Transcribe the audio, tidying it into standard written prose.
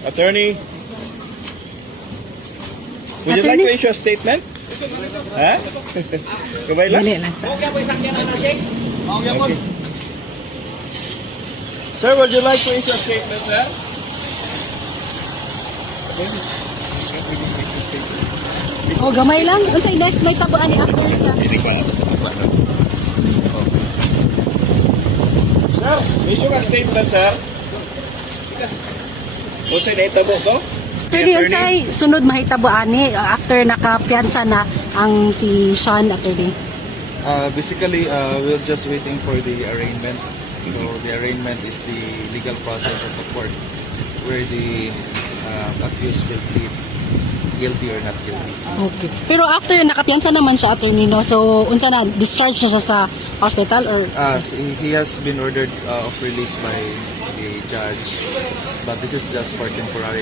Attorney, would you like to issue a statement? Ha? Kabay lang? Dali lang sa. Okay. Sir, would you like to issue a statement, sir? Oh, gamay lang. Unsay next may tabuan ni after sa. Sir, issue a statement, sir. Kung sa'yo naitabo ko? Attorney, unsay sunod mahitabuan ni after nakapiyansa na ang si Sean, attorney? Basically, we're just waiting for the arraignment. So the arraignment is the legal process of the court where the accused will plead guilty or not guilty. Okay. Pero after nakapiyansa naman siya, attorney, no? So, unsa na, discharge na siya sa hospital or? So he has been ordered of release by the judge, but this is just for temporary.